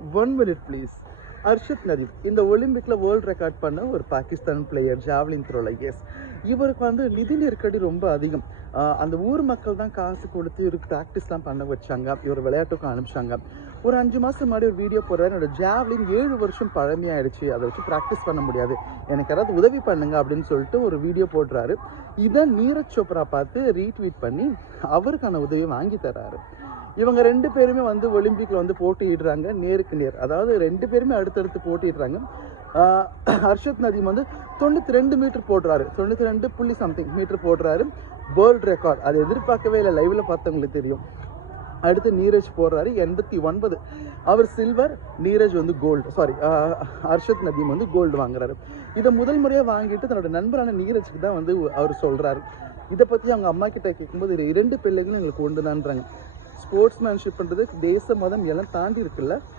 1 minute please. Arshad Nadeem இந்த ஒலிம்பிக்ல world record பண்ண ஒரு பாகிஸ்தான் பிளேயர் ஜாவ்லின் த்ரோல. எஸ், இவருக்கு வந்து நிதி நெருக்கடி ரொம்ப அதிகம். அந்த ஊர் மக்கள் தான் காசு கொடுத்து இவருக்கு ப்ராக்டிஸ்லாம் பண்ண வச்சாங்க, இவர் விளையாட்டுக்கு அனுப்பிச்சாங்க. ஒரு 5 மாதம் முன்னாடி ஒரு வீடியோ போடுறாரு, என்னோட ஜாவ்லின் 7 வருஷம் பழமையாயிடுச்சு, அதை வச்சு ப்ராக்டிஸ் பண்ண முடியாது, எனக்கு யாராவது உதவி பண்ணுங்க அப்படின்னு சொல்லிட்டு ஒரு வீடியோ போடுறாரு. இதை நீரஜ் சோப்ரா பார்த்து ரீட்வீட் பண்ணி அவருக்கான உதவியை வாங்கி தர்றாரு. இவங்க 2 பேருமே வந்து ஒலிம்பிக்ல வந்து போட்டியிடுறாங்க நேருக்கு நேர். அதாவது 2 பேருமே அடுத்தடுத்து போட்டியிடுறாங்க. அர்ஷத் நதீம் வந்து 92 மீட்டர் போடுறாரு, 92 புள்ளி சம்திங் மீட்டர் போடுறாரு, வேர்ல்ட் ரெக்கார்ட். அதை எதிர்பார்க்கவே இல்லை, லைவ்ல பார்த்தவங்களுக்கு தெரியும். அடுத்து நீரஜ் போடுறாரு 89, அவர் சில்வர், நீரஜ் வந்து கோல்டு, சாரி அர்ஷத் நதீம் வந்து கோல்டு வாங்குறாரு. இதை முதல் முறையாக வாங்கிட்டு தன்னோட நண்பரான நீரஜுக்கு தான் வந்து அவர் சொல்றாரு. இதை பற்றி அவங்க அம்மா கிட்ட கேட்கும்போது 2 பிள்ளைகளும் எங்களுக்கு ஒன்று தான்றாங்க. ஸ்போர்ட்ஸ்மேன்ஷிப்ன்றது தேச மதம் எல்லாம் தாண்டி இருக்குல்ல.